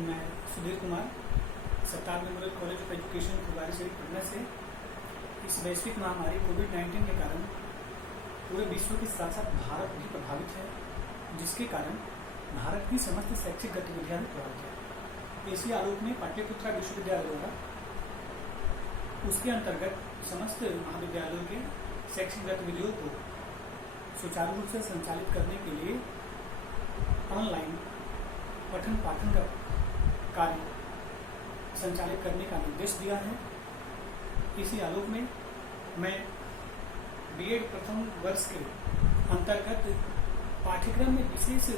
मैं सुधीर कुमार सरकार memorial college of education Phulwari Sharif Patna से इस वैश्विक महामारी कोविड-19 के कारण पूरे विश्व के साथ साथ भारत भी प्रभावित है, जिसके कारण भारत की समस्त शैक्षिक गतिविधियां भी प्रभावित है। इसी आलोक में पाटलिपुत्रा विश्वविद्यालय द्वारा उसके अंतर्गत समस्त महाविद्यालयों के शैक्षिक गतिविधियों को सुचारू रूप से संचालित करने के लिए ऑनलाइन पठन पाठन का कार्य संचालित करने का निर्देश दिया है। इसी आलोक में मैं बीएड प्रथम वर्ष के अंतर्गत पाठ्यक्रम में विशेष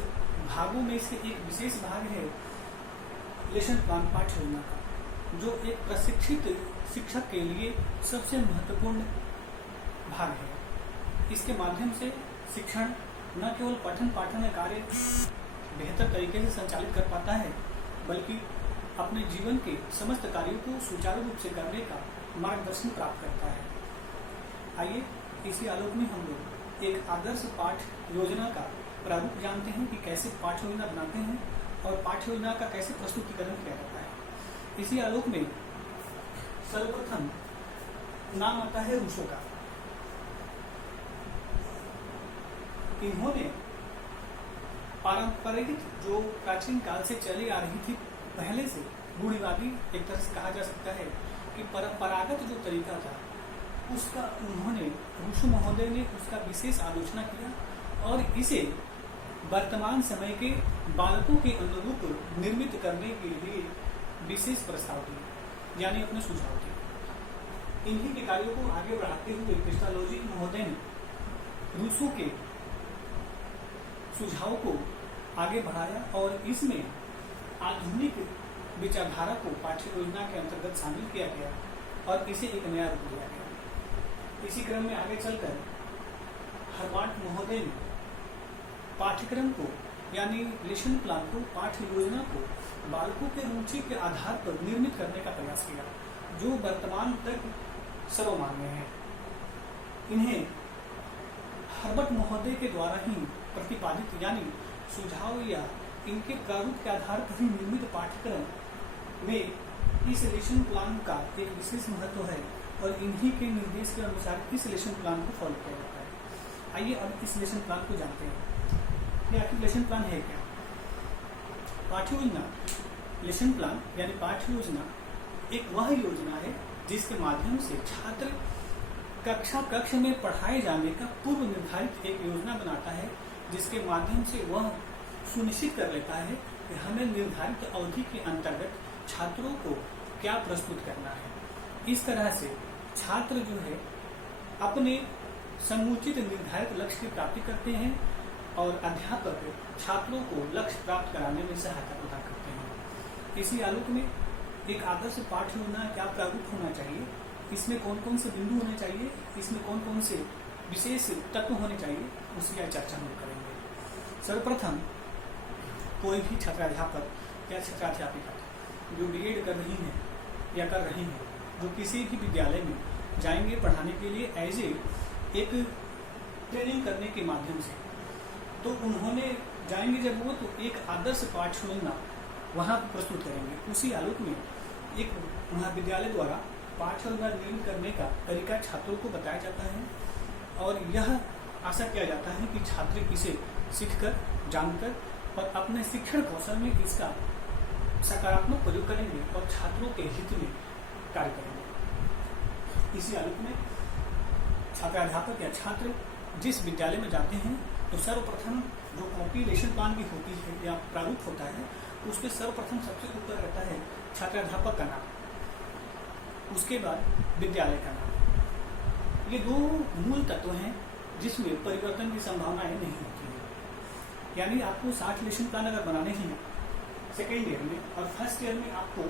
भागों में से एक विशेष भाग है लेसन प्लान पाठ्य योजना का, जो एक प्रशिक्षित शिक्षक के लिए सबसे महत्वपूर्ण भाग है। इसके माध्यम से शिक्षण न केवल पठन पाठन का कार्य बेहतर तरीके से संचालित कर पाता है, बल्कि अपने जीवन के समस्त कार्यों को सुचारू रूप से करने का मार्गदर्शन प्राप्त करता है। आइए इसी आलोक में हम लोग एक आदर्श पाठ योजना का प्रारूप जानते हैं कि कैसे पाठ्य योजना बनाते हैं और पाठ्य योजना का कैसे प्रस्तुतिकरण किया जाता है। इसी आलोक में सर्वप्रथम नाम आता है रूसो का। इन्होंने पारंपरिक जो प्राचीन काल से चली आ रही थी, पहले से रूढ़िवादी एक तरह से कहा जा सकता है कि परंपरागत जो तरीका था उसका उन्होंने रूसो महोदय ने उसका विशेष आलोचना किया और इसे वर्तमान समय के बालकों के अनुरूप निर्मित करने के लिए विशेष प्रस्ताव दिए, यानी अपने सुझाव दिए। इन्हीं के कार्यों को आगे बढ़ाते हुए पेस्टालोजी महोदय ने रूसो के सुझाव को आगे बढ़ाया और इसमें आधुनिक विचारधारा को पाठ्य योजना के अंतर्गत शामिल किया गया और इसे एक नया रूप दिया गया। इसी क्रम में आगे चलकर हर्बार्ट महोदय ने पाठ्यक्रम को यानी लेसन प्लान को, पाठ्य योजना को बालकों के रुचि के आधार पर निर्मित करने का प्रयास किया, जो वर्तमान तक सर्वमान्य है। इन्हें हर्बर्ट महोदय के द्वारा ही प्रतिपादित यानी सुझाव या इनके प्रारूप के आधार पर ही निर्मित पाठ्यक्रम में इस लेसन प्लान का एक विशेष महत्व है और इन्हीं के निर्देश के अनुसार इस लेसन प्लान को फॉलो किया जाता है। आइए अब इस लेसन प्लान को जानते हैं। ये आखिर लेसन प्लान है क्या? पाठ्य योजना, लेसन प्लान यानी पाठ्य योजना एक वह योजना है जिसके माध्यम से छात्र कक्ष में पढ़ाए जाने का पूर्व निर्धारित एक योजना बनाता है, जिसके माध्यम से वह सुनिश्चित कर लेता है कि हमें निर्धारित अवधि के अंतर्गत छात्रों को क्या प्रस्तुत करना है। इस तरह से छात्र जो है अपने समुचित निर्धारित लक्ष्य की प्राप्ति करते हैं और अध्यापक छात्रों को लक्ष्य प्राप्त कराने में सहायता प्रदान करते हैं। इसी आलोक में एक आदर्श पाठ्य योजना क्या प्रारूप होना चाहिए, इसमें कौन कौन से बिंदु होने चाहिए, इसमें कौन कौन से विशेष तत्व होने चाहिए, उसकी चर्चा हम करेंगे। सर्वप्रथम कोई भी छात्राध्यापक या छात्राध्यापिका जो बीएड कर रही हैं या कर रही हैं, जो किसी भी विद्यालय में जाएंगे पढ़ाने के लिए एज एक ट्रेनिंग करने के माध्यम से, तो उन्होंने जाएंगे जब वो तो एक आदर्श पाठ्य योजना वहाँ प्रस्तुत करेंगे। उसी आलोक में एक महाविद्यालय द्वारा पाठ्य योजना निर्मित करने का तरीका छात्रों को बताया जाता है और यह आशा किया जाता है कि छात्र इसे सीखकर, जानकर और अपने शिक्षण कौशल में इसका सकारात्मक प्रयोग करेंगे और छात्रों के हित में कार्य करेंगे। इसी आलोक में छात्राध्यापक या छात्र जिस विद्यालय में जाते हैं तो सर्वप्रथम जो कॉपी लेसन प्लान की होती है या प्रारूप होता है, उसके सर्वप्रथम सबसे ऊपर रहता है छात्राध्यापक का नाम, उसके बाद विद्यालय का नाम। ये दो मूल तत्व हैं जिसमें परिवर्तन की संभावनाएं नहीं होती है। यानी आपको 60 लेसन प्लान अगर बनाने हैं सेकेंड ईयर में और फर्स्ट ईयर में आपको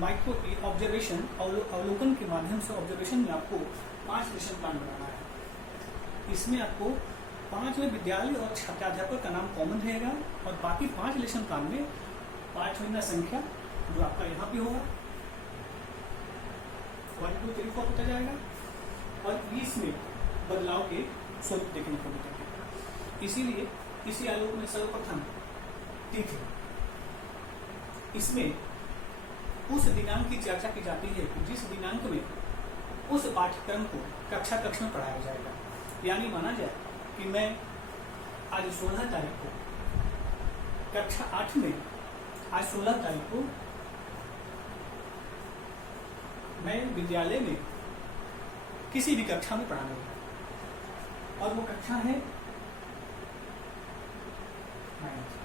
माइक्रो ऑब्जर्वेशन अवलोकन के माध्यम से ऑब्जर्वेशन में आपको 5 लेसन प्लान बनाना है। इसमें आपको 5वें विद्यालय और छात्राध्यापक का नाम कॉमन रहेगा और बाकी 5 लेसन प्लान में पाठ्य योजना संख्या जो आपका यहाँ पे होगा 1 2 3 4 होता जाएगा और इसमें बदलाव के स्वरूप देखने को मिलेंगे। इसीलिए इसी आलोक में सर्वप्रथम तिथि इसमें उस दिनांक की चर्चा की जाती है कि जिस दिनांक में उस पाठ्यक्रम को कक्षा कक्ष में पढ़ाया जाएगा। यानी माना जाए कि मैं आज 16 तारीख को कक्षा 8 में, आज 16 तारीख को मैं विद्यालय में किसी भी कक्षा में पढ़ाने लगा और वो कक्षा है 9th।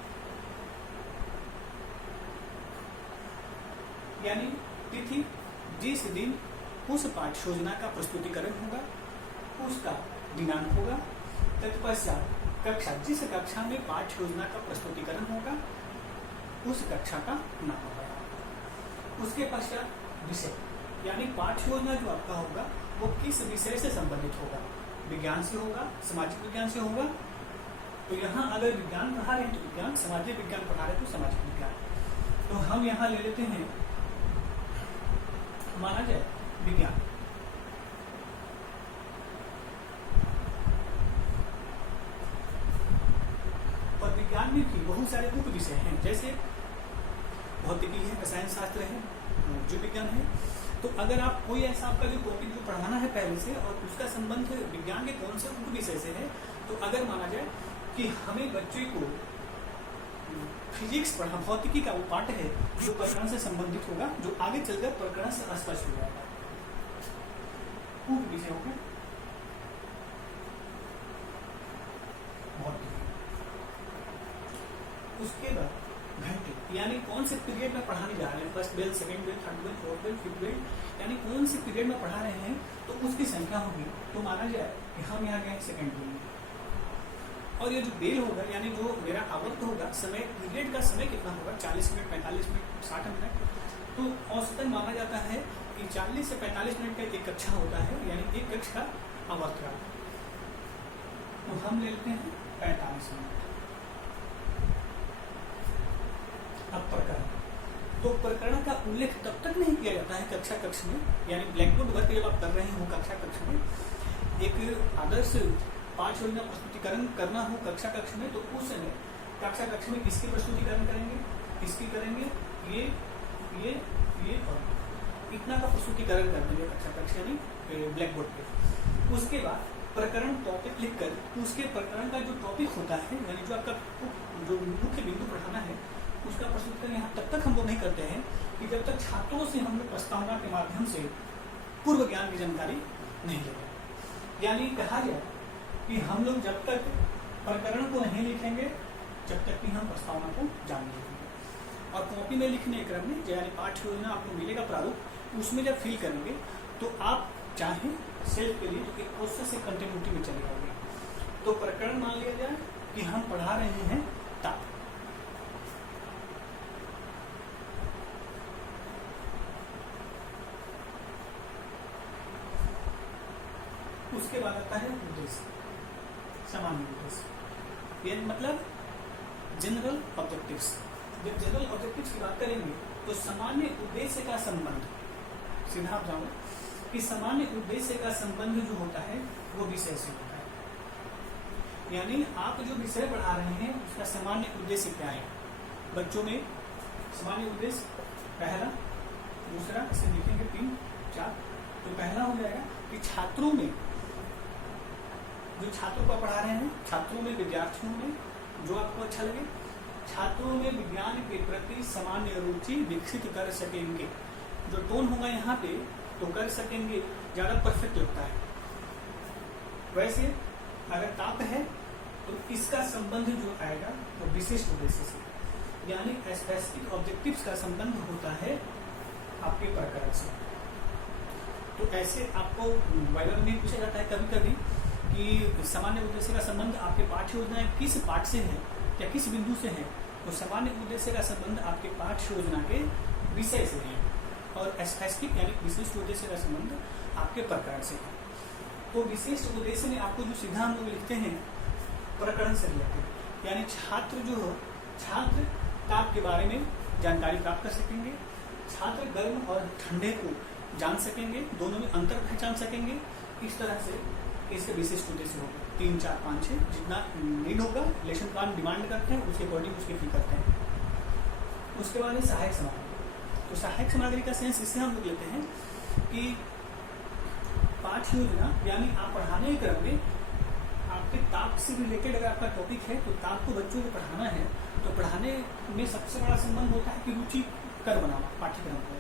यानी तिथि जिस दिन उस पाठ्य योजना का प्रस्तुतिकरण होगा उसका दिनांक होगा। तत्पश्चात कक्षा, जिस कक्षा में पाठ्य योजना का प्रस्तुतिकरण होगा उस कक्षा का नाम होगा। उसके पश्चात विषय, यानी पाठ्य योजना जो आपका होगा वो किस विषय से संबंधित होगा। विज्ञान से होगा, सामाजिक विज्ञान से होगा। तो यहाँ अगर विज्ञान पढ़ा रहे हैं तो विज्ञान, सामाजिक विज्ञान पढ़ा रहे हैं तो सामाजिक विज्ञान। तो हम यहाँ ले लेते हैं, माना जाए विज्ञान। और विज्ञान में भी बहुत सारे उप विषय हैं, जैसे भौतिकी है, रसायन शास्त्र है, जीव विज्ञान है। तो अगर आप कोई ऐसा आपका जो टॉपिक जो पढ़ाना है पहले से और उसका संबंध विज्ञान के कौन से उप विषय से है, तो अगर माना जाए कि हमें बच्चे को फिजिक्स पढ़ा, भौतिकी का वो पाठ है जो प्रकरण से संबंधित होगा, जो आगे चलकर प्रकरण से स्पष्ट हो जाएगा। उप विषयों में भौतिकी, उसके बाद घंटे, यानी कौन से पीरियड में पढ़ाने जा रहे हैं, first bell, second bell, third bell, fourth bell, fifth bell, यानी कौन से पीरियड में पढ़ा रहे हैं तो उसकी संख्या होगी। तो माना जाए कि हम यहाँ गए सेकंड बेल में, और ये जो बेल होगा यानी जो मेरा आवर्त होगा, समय, पीरियड का समय कितना होगा, 40 मिनट, 45 मिनट, 60 मिनट। तो औसतन माना जाता है कि 40 से 45 मिनट का एक कक्षा होता है, यानी एक कक्षा का आवर्त का। तो हम ले लेते हैं 45 मिनट। अब प्रकरण, तो प्रकरण का उल्लेख तब तक नहीं किया जाता है कक्षा कक्ष में, यानी ब्लैक बोर्ड वर्क जब आप कर रहे हो कक्षा कक्ष में, एक आदर्श पाठ्य योजना प्रस्तुतिकरण करना हो कक्षा कक्ष में, तो उस समय कक्षा कक्ष में किसकी प्रस्तुतिकरण करेंगे, किसकी करेंगे, ये और इतना का प्रस्तुतिकरण कर देंगे कक्षा कक्ष यानी ब्लैक बोर्ड पे। उसके बाद प्रकरण टॉपिक लिखकर उसके प्रकरण का जो टॉपिक होता है, यानी जो आपका जो मुख्य बिंदु पढ़ाना है उसका प्रस्तुतिकरण यहाँ तक हम लोग नहीं करते हैं कि जब तक छात्रों से हम लोग प्रस्तावना के माध्यम से पूर्व ज्ञान की जानकारी नहीं लेते। यानी कहा जाए कि हम लोग जब तक प्रकरण को नहीं लिखेंगे जब तक कि हम प्रस्तावना को जान लेंगे। और कॉपी में लिखने क्रम में यानी पाठ्य योजना आपको मिलेगा प्रारूप, उसमें जब फिल करेंगे तो आप चाहे सेल्फ के लिए तो एक प्रोसेस से कंटिन्यूटी में चले जाओगे। तो प्रकरण मान लिया जाए कि हम पढ़ा रहे हैं ताप, उसके बाद आता है उद्देश्य, सामान्य उद्देश्य, ये मतलब जनरल ऑब्जेक्टिव्स। जब जनरल ऑब्जेक्टिव्स की बात करेंगे तो सामान्य उद्देश्य का संबंध, सीधा आप जाओ कि सामान्य उद्देश्य का संबंध जो होता है वो विषय से होता है। यानी आप जो विषय पढ़ा रहे हैं उसका सामान्य उद्देश्य क्या है। बच्चों में सामान्य उद्देश्य पहला, दूसरा, इसे लिखेंगे 3, 4। तो पहला हो जाएगा कि छात्रों में, जो छात्रों को पढ़ा रहे हैं, छात्रों में, विद्यार्थियों में जो आपको अच्छा लगे, छात्रों में विज्ञान के प्रति सामान्य रुचि विकसित कर सकेंगे। जो टोन होगा यहाँ पे तो कर सकेंगे ज्यादा परफेक्ट लगता है। वैसे अगर ताप है तो इसका संबंध जो आएगा वो विशिष्ट उद्देश्य से, यानी स्पेसिफिक ऑब्जेक्टिव्स का संबंध होता है आपके प्रकरण से। तो ऐसे आपको वाइवा में पूछा जाता है कभी कभी कि सामान्य उद्देश्य का संबंध आपके पाठ्य योजना किस पाठ से है या किस बिंदु से है। तो सामान्य उद्देश्य का संबंध आपके पाठ्य योजना के विषय से है और स्पेसिफिक यानी विशिष्ट उद्देश्य का संबंध आपके प्रकरण से है। तो विशिष्ट उद्देश्य में आपको जो सीधा हम लोग लिखते हैं प्रकरण से रिलेटेड, यानी छात्र जो हो, छात्र ताप के बारे में जानकारी प्राप्त कर सकेंगे, छात्र गर्म और ठंडे को जान सकेंगे, दोनों में अंतर पहचान सकेंगे। इस तरह से इसके विशिष्ट उद्देश्य होगा 3, 4, 5, 6 जितना नीड होगा, लेसन प्लान डिमांड करते हैं उसके अकॉर्डिंग उसके फी करते हैं। उसके बाद है सहायक सामग्री। तो सहायक सामग्री का सेंस इससे हम लोग लेते हैं कि पाठ्य योजना यानी आप पढ़ाने के क्रम में आपके ताप से रिलेटेड अगर आपका टॉपिक है तो ताप को बच्चों को पढ़ाना है तो पढ़ाने में सबसे बड़ा संबंध होता है कि रुचि कर बनाना पाठ्यक्रम को,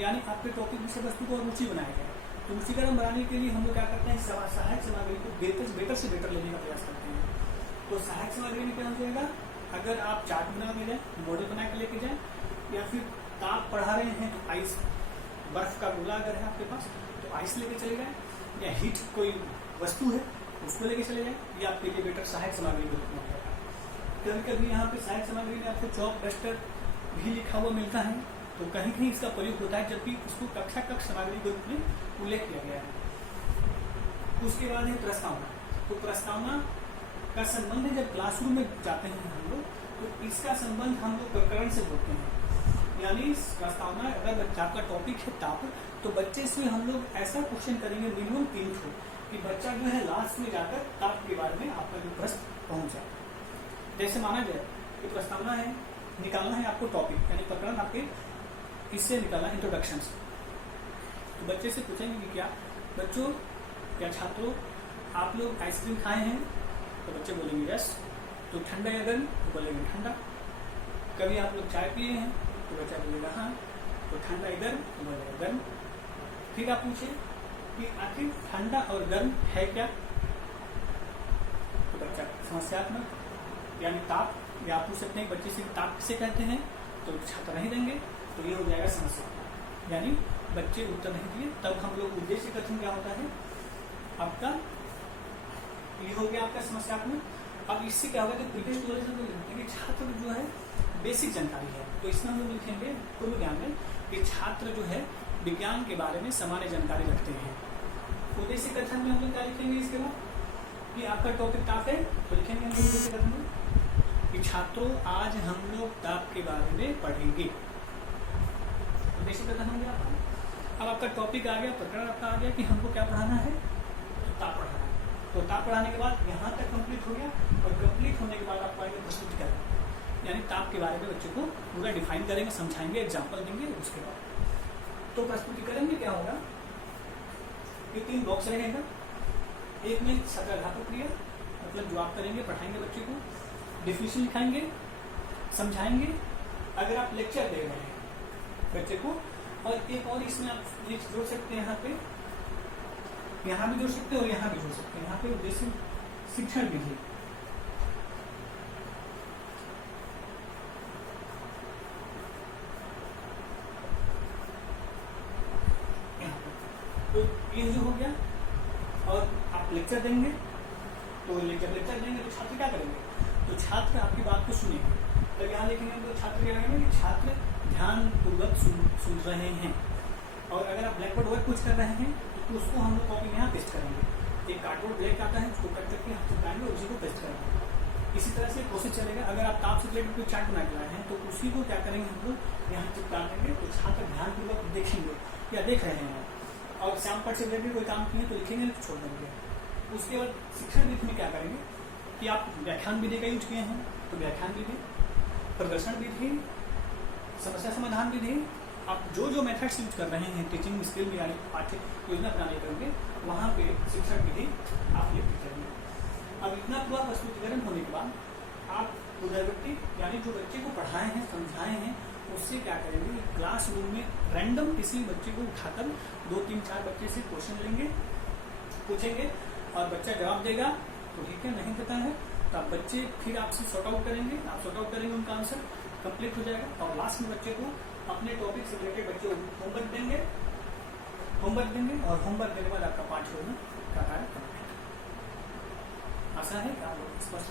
यानी आपके टॉपिक विषय वस्तु को रुचि बनाया जाए। तो रुचिकरण बनाने के लिए हम लोग क्या करते हैं, सहायक सामग्री को बेटर से बेटर लेने का प्रयास करते हैं। तो सहायक सामग्री में क्या हो जाएगा, अगर आप चार्ट बना के जाए, मॉडल बना के लेके जाए, या फिर ताप पढ़ा रहे हैं तो आइस बर्फ का गोला अगर है आपके पास तो आइस लेके चले जाए, या हीट कोई वस्तु है उसको लेके चले जाए, या आपके लिए बेटर सहायक सामग्री को रखना पड़ेगा। कभी कभी यहाँ पे सहायक सामग्री में आपको चौक डस्टर भी लिखा हुआ मिलता है, तो कहीं कहीं इसका प्रयोग होता है, जबकि उसको कक्षा कक्ष सामग्री के रूप में उल्लेख किया गया है। उसके बाद है प्रस्तावना। तो प्रस्तावना का संबंध जब क्लासरूम में जाते हैं हम लोग तो इसका संबंध हम लोग प्रकरण से जोड़ते हैं, यानी प्रस्तावना अगर आपका टॉपिक है ताप तो बच्चे से हम लोग ऐसा क्वेश्चन करेंगे मिनिमम 3 ठो कि बच्चा जो है लास्ट में जाकर ताप के बारे में आपका जो प्रश्न पहुंच जाए। जैसे माना जाए कि प्रस्तावना है, निकालना है आपको टॉपिक यानी प्रकरण आपके इससे निकालना इंट्रोडक्शन से, तो बच्चे से पूछेंगे कि क्या बच्चों या छात्रों आप लोग आइसक्रीम खाए हैं, तो बच्चे बोलेंगे यस। तो ठंडा या गर्म, तो बोलेंगे ठंडा। कभी आप लोग चाय पिए हैं, तो बच्चा बोलेगा हाँ। तो ठंडा या गर्म, तो बोलेगा गर्म। फिर आप पूछे कि आखिर ठंडा और गर्म है क्या, तो बच्चा समस्यात्मक यानी ताप, या आप पूछ सकते हैं बच्चे से ताप किसे कहते हैं, तो छात्र नहीं देंगे, तो ये हो जाएगा समस्या, यानी बच्चे उत्तर नहीं दिए। तब हम लोग उद्देश्य कथन क्या होता है आपका, ये हो गया आपका समस्यात्मक। अब इससे क्या होगा कि प्रीवियस नॉलेज हम लोग लिखेंगे छात्र जो है बेसिक जानकारी है, तो इसमें हम लोग लिखेंगे पूर्व ज्ञान में कि छात्र जो है विज्ञान के बारे में सामान्य जानकारी रखते हैं। उद्देश्य कथन में हम लोग क्या लिखेंगे इसके बाद कि आपका टॉपिक ताप है, तो लिखेंगे हम उद्देश्य कथन में कि छात्रों आज हम लोग ताप के बारे में पढ़ेंगे। उद्देश्य कथन हो गया आपका। अब आपका टॉपिक आ गया, प्रकरण आपका आ गया कि हमको क्या पढ़ाना है, तो ताप पढ़ाना है। तो ताप पढ़ाने के बाद यहाँ तक कंप्लीट हो गया, और कंप्लीट होने के बाद आपको आएंगे प्रस्तुतिकरण, यानी ताप के बारे में बच्चों को पूरा डिफाइन करेंगे, समझाएंगे, एग्जाम्पल देंगे। उसके बाद तो प्रस्तुतिकरण में क्या होगा कि 3 बॉक्स रहेगा। एक में छात्राध्यापक क्रिया, मतलब जो आप करेंगे, पढ़ाएंगे बच्चे को, डिफिनेशन लिखाएंगे, समझाएंगे। अगर आप लेक्चर दे रहे हैं बच्चे को, और एक और इसमें आप एक जोड़ सकते हैं, यहाँ भी जोड़ सकते हैं और यहाँ भी जोड़ सकते हैं। यहाँ पे उद्देश्य शिक्षण विधि, तो ये जो हो गया। और आप लेक्चर देंगे, तो जब लेक्चर देंगे तो छात्र क्या करेंगे, तो छात्र आपकी बात को सुनेंगे। तो यहाँ लिखेंगे तो छात्र क्या करेंगे कि छात्र ध्यान पूर्वक सुन रहे हैं। और अगर आप ब्लैक बोर्ड वर्क कुछ कर रहे हैं तो उसको हम लोग कॉपी में यहाँ पेस्ट करेंगे। एक कार्डबोर्ड ब्लैक आता है, उसको कट करके हम चिपकाएंगे और उसी को पेस्ट करेंगे। इसी तरह से प्रोसेस चलेगा। अगर आप ताप से रिलेटेड कोई चार्ट बना के लाए हैं तो उसी को क्या करेंगे हम लोग यहाँ चिपका देंगे, तो छात्र ध्यानपूर्वक देखेंगे या देख रहे हैं। और श्याम पाठ से रिलेटेड कोई काम किए तो लिखेंगे, छोड़ देंगे। उसके बाद शिक्षण विधि में क्या करेंगे कि आप व्याख्यान विधि का यूज किए हैं, तो व्याख्यान विधि, प्रदर्शन विधि, समस्या समाधान विधि, आप जो जो मेथड्स यूज कर रहे हैं टीचिंग स्किल में यानी पाठ्य योजना बनाने करेंगे, वहाँ पे शिक्षण विधि आप लिख करेंगे। अब इतना पूरा प्रस्तुतिकरण होने के बाद आप पुनरावृत्ति यानी जो बच्चे को पढ़ाए हैं, समझाए हैं, उससे क्या करेंगे, क्लासरूम में रैंडम किसी बच्चे को उठाकर 2, 3, 4 बच्चे से क्वेश्चन लेंगे, पूछेंगे और बच्चा जवाब देगा तो ठीक है, नहीं पता है तो आप बच्चे फिर आपसे सॉर्ट आउट करेंगे, आप सॉर्ट आउट करेंगे, उनका आंसर कंप्लीट हो जाएगा। और लास्ट में बच्चे को अपने टॉपिक से रिलेटेड बच्चे होमवर्क देंगे और होमवर्क देने के बाद आपका पाठ होना का कार्य कंप्लीट। आशा है कि आप स्पष्ट